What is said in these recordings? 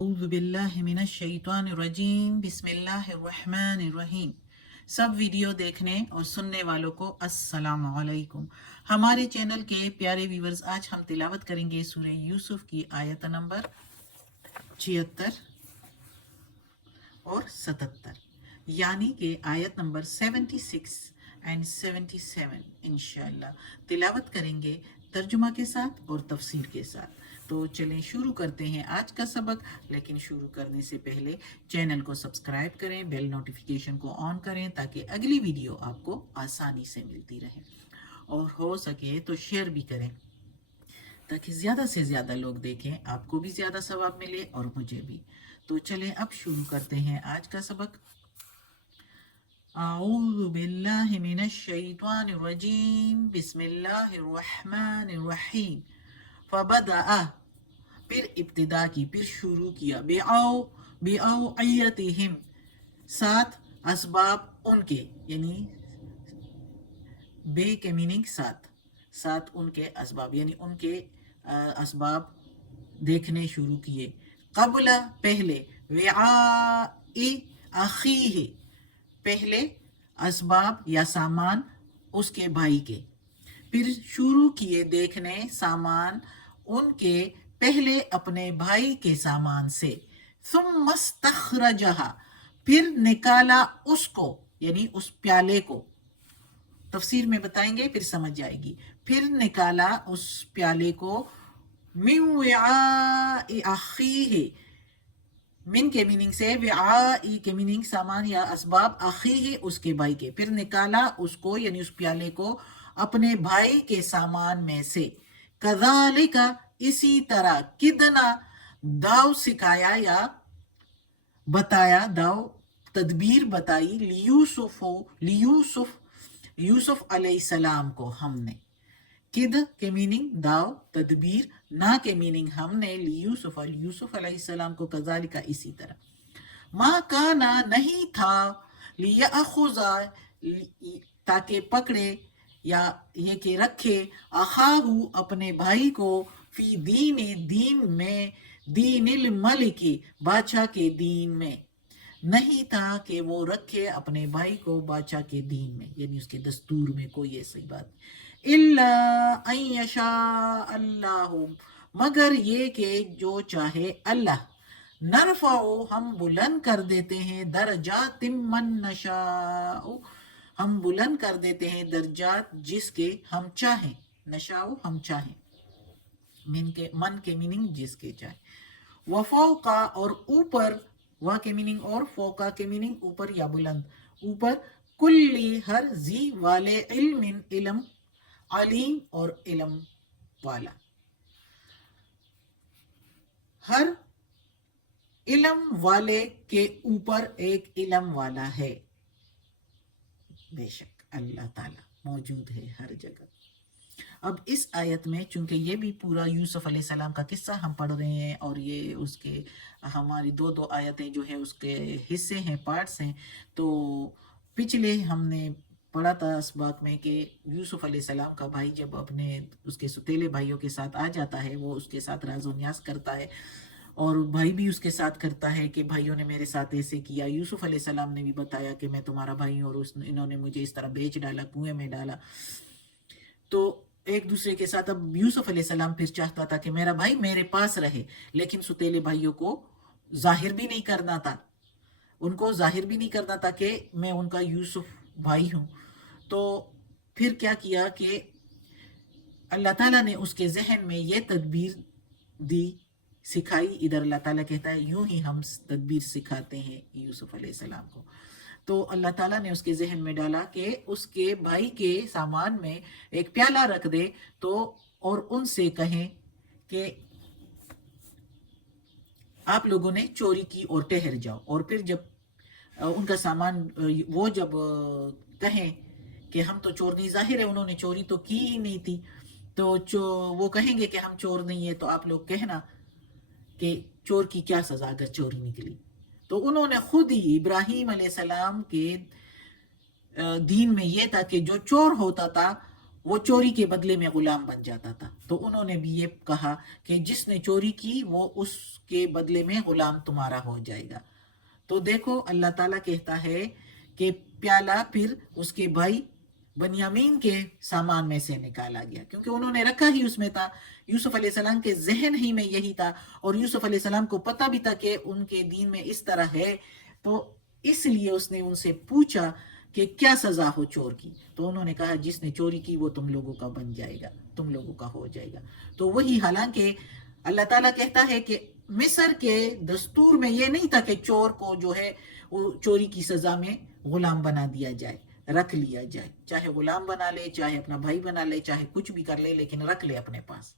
اعوذ باللہ من الشیطان الرجیم بسم اللہ الرحمن الرحیم۔ سب ویڈیو دیکھنے اور سننے والوں کو السلام علیکم۔ ہمارے چینل کے پیارے ویورز، آج ہم تلاوت کریں گے سورہ یوسف کی آیت نمبر 76 اور 77، یعنی کہ آیت نمبر 76 اینڈ 77 انشاءاللہ تلاوت کریں گے ترجمہ کے ساتھ اور تفسیر کے ساتھ۔ تو چلیں شروع کرتے ہیں آج کا سبق، لیکن شروع کرنے سے پہلے چینل کو سبسکرائب کریں، بیل نوٹیفیکیشن کو آن کریں تاکہ اگلی ویڈیو آپ کو آسانی سے ملتی رہے، اور ہو سکے تو شیئر بھی کریں تاکہ زیادہ سے زیادہ لوگ دیکھیں، آپ کو بھی زیادہ ثواب ملے اور مجھے بھی۔ تو چلیں اب شروع کرتے ہیں آج کا سبق۔ اعوذ باللہ من الشیطان الرجیم بسم اللہ الرحمن الرحیم۔ فبدأ، پھر ابتدا کی، پھر شروع کیا، بِأَوْعِيَتِهِمْ، ساتھ اسباب ان کے، یعنی بے کے میننگ ساتھ ان کے اسباب، یعنی ان کے اسباب دیکھنے شروع کیے۔ قبل، پہلے، وعاء اخیہ، پہلے اسباب یا سامان اس کے بھائی کے، پھر شروع کیے دیکھنے سامان ان کے پہلے اپنے بھائی کے سامان سے۔ ثم استخرجہا، پھر نکالا اس کو، یعنی اس پیالے کو، تفسیر میں بتائیں گے پھر سمجھ جائے گی۔ پھر نکالا اس پیالے کو، من وعاء اخیہ، من کے میننگ سے، وعاء کے میننگ سامان یا اسباب، اخیہ اس کے بھائی کے، پھر نکالا اس کو یعنی اس پیالے کو اپنے بھائی کے سامان میں سے۔ کذالک، اسی طرح، کدنا، داؤ سکھایا یا بتایا، داؤ تدبیر بتائی، یوسف علیہ السلام کو ہم نے۔ کد کے میننگ داؤ تدبیر، نہ کے میننگ ہم نے، یوسف علیہ السلام کو، کذالک اسی طرح۔ ما کانا، نہیں تھا، لیأخذ، تاکہ پکڑے یا یہ کہ رکھے، اخاہ اپنے بھائی کو، فی دین میں، دین الملک، بادشاہ کے دین میں، نہیں تھا کہ وہ رکھے اپنے بھائی کو بادشاہ کے دین میں، یعنی اس کے دستور میں کوئی ایسی بات۔ الا ان یشاء اللہ، مگر یہ کہ جو چاہے اللہ، نرفع، ہم بلند کر دیتے ہیں، درجات من نشاء، ہم بلند کر دیتے ہیں درجات جس کے ہم چاہیں، نشاء ہم چاہیں، من کے میننگ جس کے چاہیں، وفوقا، اور اوپر، وا کے میننگ اور فوقا کے میننگ اوپر یا بلند، اوپر، کلی، ہر، ذی، والے، علم، علیم اور علم والا، ہر علم والے کے اوپر ایک علم والا ہے، بے شک اللہ تعالیٰ موجود ہے ہر جگہ۔ اب اس آیت میں چونکہ یہ بھی پورا یوسف علیہ السلام کا قصہ ہم پڑھ رہے ہیں، اور یہ اس کے ہماری دو آیتیں جو ہیں اس کے حصے ہیں، پارٹس ہیں، تو پچھلے ہم نے پڑھا تھا اسباق میں کہ یوسف علیہ السلام کا بھائی جب اپنے اس کے ستیلے بھائیوں کے ساتھ آ جاتا ہے، وہ اس کے ساتھ راز و نیاز کرتا ہے، اور بھائی بھی اس کے ساتھ کرتا ہے کہ بھائیوں نے میرے ساتھ ایسے کیا، یوسف علیہ السلام نے بھی بتایا کہ میں تمہارا بھائی ہوں، اور انہوں نے مجھے اس طرح بیچ ڈالا، کنویں میں ڈالا۔ تو ایک دوسرے کے ساتھ اب یوسف علیہ السلام پھر چاہتا تھا کہ میرا بھائی میرے پاس رہے، لیکن ستیلے بھائیوں کو ظاہر بھی نہیں کرنا تھا، ان کو ظاہر بھی نہیں کرنا تھا کہ میں ان کا یوسف بھائی ہوں۔ تو پھر کیا کیا کہ اللہ تعالیٰ نے اس کے ذہن میں یہ تدبیر دی، سکھائی، ادھر اللہ تعالیٰ کہتا ہے یوں ہی ہم تدبیر سکھاتے ہیں یوسف علیہ السلام کو۔ تو اللہ تعالیٰ نے اس کے ذہن میں ڈالا کہ اس کے بھائی کے سامان میں ایک پیالہ رکھ دے، تو اور ان سے کہیں کہ آپ لوگوں نے چوری کی اور ٹھہر جاؤ، اور پھر جب ان کا سامان وہ جب کہیں کہ ہم تو چور نہیں، ظاہر ہے انہوں نے چوری تو کی ہی نہیں تھی، تو وہ کہیں گے کہ ہم چور نہیں ہیں، تو آپ لوگ کہنا کہ چور کی کیا سزا اگر چوری نکلی۔ تو انہوں نے خود ہی، ابراہیم علیہ السلام کے دین میں یہ تھا کہ جو چور ہوتا تھا وہ چوری کے بدلے میں غلام بن جاتا تھا. تو انہوں نے بھی یہ کہا کہ جس نے چوری کی وہ اس کے بدلے میں غلام تمہارا ہو جائے گا. تو دیکھو اللہ تعالیٰ کہتا ہے کہ پیالہ پھر اس کے بھائی بنیامین کے سامان میں سے نکالا گیا، کیونکہ انہوں نے رکھا ہی اس میں تھا. یوسف علیہ السلام کے ذہن ہی میں یہی تھا، اور یوسف علیہ السلام کو پتہ بھی تھا کہ ان کے دین میں اس طرح ہے. تو اس لیے اس نے ان سے پوچھا کہ کیا سزا ہو چور کی. تو انہوں نے کہا جس نے چوری کی وہ تم لوگوں کا بن جائے گا، تم لوگوں کا ہو جائے گا. تو وہی، حالانکہ اللہ تعالیٰ کہتا ہے کہ مصر کے دستور میں یہ نہیں تھا کہ چور کو جو ہے وہ چوری کی سزا میں غلام بنا دیا جائے، رکھ لیا جائے، چاہے غلام بنا لے، چاہے اپنا بھائی بنا لے، چاہے کچھ بھی کر لے، لیکن رکھ لے اپنے پاس.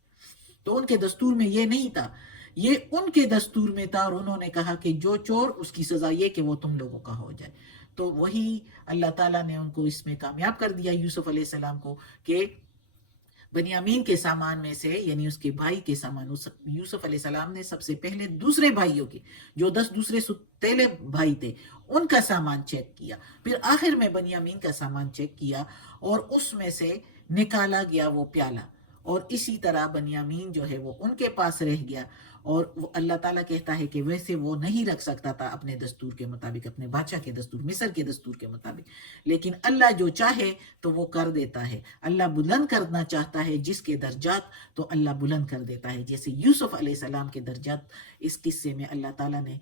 تو ان کے دستور میں یہ نہیں تھا، یہ ان کے دستور میں تھا، اور انہوں نے کہا کہ جو چور اس کی سزا یہ کہ وہ تم لوگوں کا ہو جائے. تو وہی اللہ تعالیٰ نے ان کو اس میں کامیاب کر دیا، یوسف علیہ السلام کو، کہ بنیامین کے سامان میں سے، یعنی اس کے بھائی کے سامان، یوسف علیہ السلام نے سب سے پہلے دوسرے بھائیوں کے، جو 10 دوسرے ستیلے بھائی تھے، ان کا سامان چیک کیا. پھر آخر میں بنیامین کا سامان چیک کیا، اور اس میں سے نکالا گیا وہ پیالہ. اور اسی طرح بنیامین جو ہے وہ ان کے پاس رہ گیا. اور اللہ تعالیٰ کہتا ہے کہ ویسے وہ نہیں رکھ سکتا تھا اپنے دستور کے مطابق، اپنے بادشاہ کے دستور، مصر کے دستور کے مطابق، لیکن اللہ جو چاہے تو وہ کر دیتا ہے. اللہ بلند کرنا چاہتا ہے جس کے درجات، تو اللہ بلند کر دیتا ہے. جیسے یوسف علیہ السلام کے درجات اس قصے میں اللہ تعالیٰ نے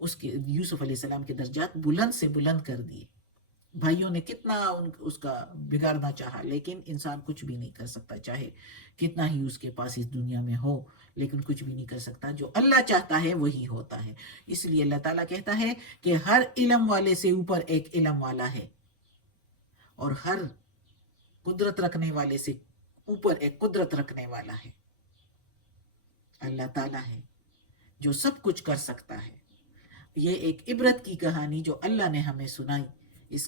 یوسف علیہ السلام کے درجات بلند سے بلند کر دیے. بھائیوں نے کتنا اس کا بگاڑنا چاہا، لیکن انسان کچھ بھی نہیں کر سکتا، چاہے کتنا ہی اس کے پاس اس دنیا میں ہو، لیکن کچھ بھی نہیں کر سکتا. جو اللہ چاہتا ہے وہی ہوتا ہے. اس لیے اللہ تعالیٰ کہتا ہے کہ ہر علم والے سے اوپر ایک علم والا ہے، اور ہر قدرت رکھنے والے سے اوپر ایک قدرت رکھنے والا ہے. اللہ تعالیٰ ہے جو سب کچھ کر سکتا ہے. یہ ایک عبرت کی کہانی جو اللہ نے ہمیں سنائی،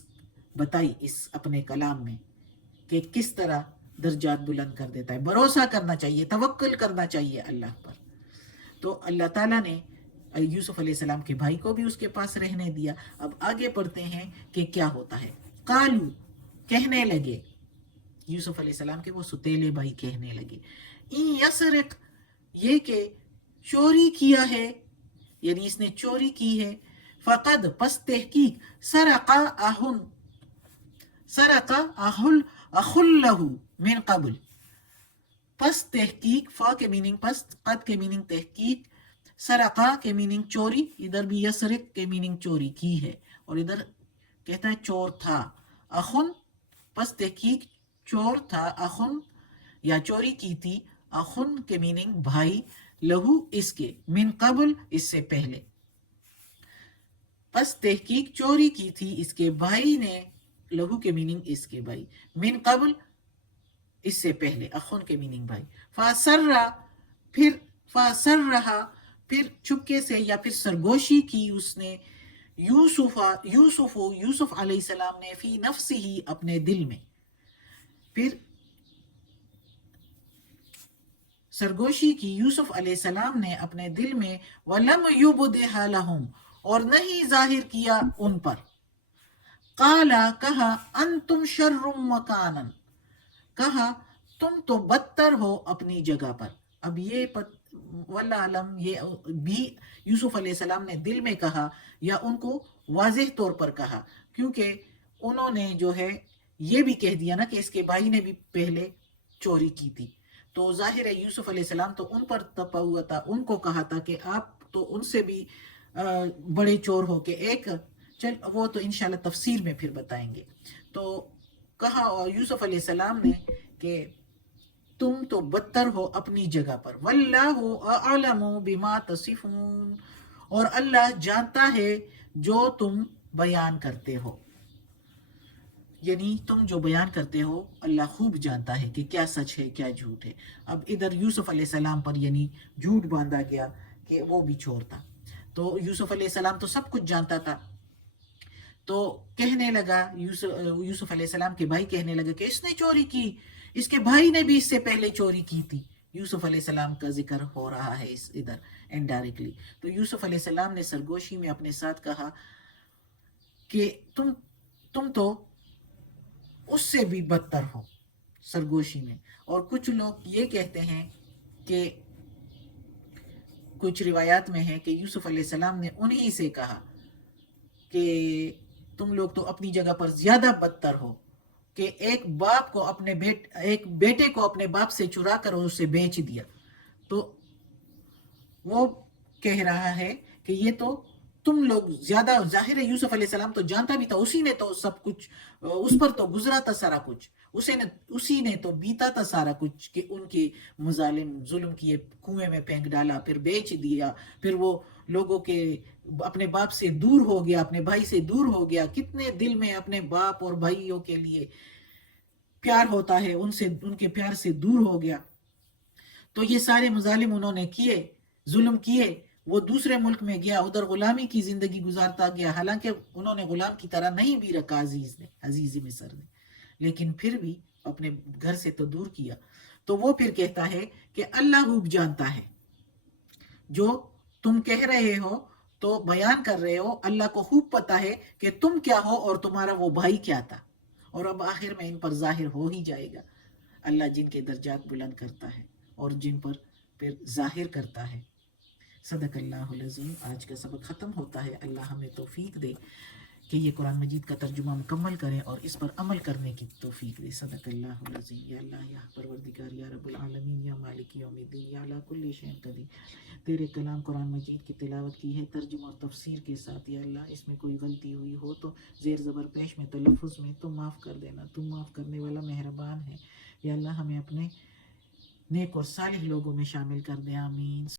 بتائی اس اپنے کلام میں، کہ کس طرح درجات بلند کر دیتا ہے. بھروسہ کرنا چاہیے، توکل کرنا چاہیے اللہ پر. تو اللہ تعالیٰ نے یوسف علیہ السلام کے بھائی کو بھی اس کے پاس رہنے دیا. اب آگے پڑھتے ہیں کہ کیا ہوتا ہے. قالو، کہنے لگے، یوسف علیہ السلام کے وہ ستیلے بھائی کہنے لگے، این یسرق، یہ کہ چوری کیا ہے، یعنی اس نے چوری کی ہے، فقد، پس تحقیق، سرق اخل لہو من قبل، پس تحقیق، فا کے میننگ پس، قد کے میننگ تحقیق، سرقہ کے میننگ چوری، ادھر بھی یسرق کے میننگ چوری کی ہے، اور ادھر کہتا ہے چور تھا. اخن، پس تحقیق چور تھا، اخن یا چوری کی تھی، اخن کے میننگ بھائی، لہو اس کے، من قبل اس سے پہلے. پس تحقیق چوری کی تھی اس کے بھائی نے، لہو کے میننگ اس کے بھائی، من قبل اس سے پہلے، اخن کے میننگ بھائی. فاسر رہا، پھر چپکے سے یا پھر سرگوشی کی اس نے، یوسف علیہ السلام نے، فی نفس ہی اپنے دل میں، پھر سرگوشی کی یوسف علیہ السلام نے اپنے دل میں، وَلَمْ يُبْدِهَا لَهُمْ، اور نہیں ظاہر کیا ان پر. قَالَ، کہا، أَنْتُمْ شَرٌّ مَكَانًا، کہا تم تو بدتر ہو اپنی جگہ پر. اب یہ واللہ علم، یہ بھی یوسف علیہ السلام نے دل میں کہا یا ان کو واضح طور پر کہا، کیونکہ انہوں نے جو ہے یہ بھی کہہ دیا نا کہ اس کے بھائی نے بھی پہلے چوری کی تھی. تو ظاہر ہے یوسف علیہ السلام تو ان پر تپا ہوا تھا، ان کو کہا تھا کہ آپ تو ان سے بھی بڑے چور ہو کے ایک، وہ تو انشاءاللہ تفسیر میں پھر بتائیں گے. تو کہا یوسف علیہ السلام نے کہ تم تو بدتر ہو اپنی جگہ پر. واللہ اعلم بما تصفون، اور اللہ جانتا ہے جو تم بیان کرتے ہو، یعنی تم جو بیان کرتے ہو اللہ خوب جانتا ہے کہ کیا سچ ہے کیا جھوٹ ہے. اب ادھر یوسف علیہ السلام پر یعنی جھوٹ باندھا گیا کہ وہ بھی چور تھا. تو یوسف علیہ السلام تو سب کچھ جانتا تھا. تو کہنے لگا، یوسف علیہ السلام کے بھائی کہنے لگے کہ اس نے چوری کی، اس کے بھائی نے بھی اس سے پہلے چوری کی تھی. یوسف علیہ السلام کا ذکر ہو رہا ہے ادھر انڈائریکٹلی. تو یوسف علیہ السلام نے سرگوشی میں اپنے ساتھ کہا کہ تم تو اس سے بھی بدتر ہو، سرگوشی میں. اور کچھ لوگ یہ کہتے ہیں کہ کچھ روایات میں ہے کہ یوسف علیہ السلام نے انہی سے کہا کہ تم لوگ تو اپنی جگہ پر زیادہ بدتر ہو کہ ایک بیٹے کو اپنے باپ سے چرا کر اسے بیچ دیا. تو وہ کہہ رہا ہے کہ یہ تو تم لوگ زیادہ، ظاہر ہے یوسف علیہ السلام تو جانتا بھی تھا، اسی نے تو سب کچھ، اس پر تو گزرا تھا سارا کچھ، اسی نے تو بیتا تھا سارا کچھ کہ ان کے مظالم ظلم کیے، کنویں میں پھینک ڈالا، پھر بیچ دیا، پھر وہ لوگوں کے اپنے باپ سے دور ہو گیا، اپنے بھائی سے دور ہو گیا. کتنے دل میں اپنے باپ اور بھائیوں کے لیے پیار ہوتا ہے، ان کے پیار سے دور ہو گیا. تو یہ سارے مظالم انہوں نے کیے، ظلم کیے. وہ دوسرے ملک میں گیا، ادھر غلامی کی زندگی گزارتا گیا، حالانکہ انہوں نے غلام کی طرح نہیں بھی رکھا عزیز مصر نے، لیکن پھر بھی اپنے گھر سے تو دور کیا. تو وہ پھر کہتا ہے کہ اللہ خوب جانتا ہے جو تم کہہ رہے ہو تو بیان کر رہے ہو، اللہ کو خوب پتا ہے کہ تم کیا ہو اور تمہارا وہ بھائی کیا تھا. اور اب آخر میں ان پر ظاہر ہو ہی جائے گا. اللہ جن کے درجات بلند کرتا ہے اور جن پر پھر ظاہر کرتا ہے. صدق اللہ العظیم. آج کا سبق ختم ہوتا ہے. اللہ ہمیں توفیق دے کہ یہ قرآن مجید کا ترجمہ مکمل کریں اور اس پر عمل کرنے کی توفیق دے. صدق اللہ العظیم. یا اللہ، یا پروردگار، یا رب العالمین، یا مالک یوم الدین، یا علی کل شیء قدیر. تیرے کلام قرآن مجید کی تلاوت کی ہے ترجمہ اور تفسیر کے ساتھ. یا اللہ، اس میں کوئی غلطی ہوئی ہو تو زیر زبر پیش میں، تلفظ میں، تو معاف کر دینا. تم معاف کرنے والا مہربان ہے. یا اللہ، ہمیں اپنے نیک اور صالح لوگوں میں شامل کر دے. آمین.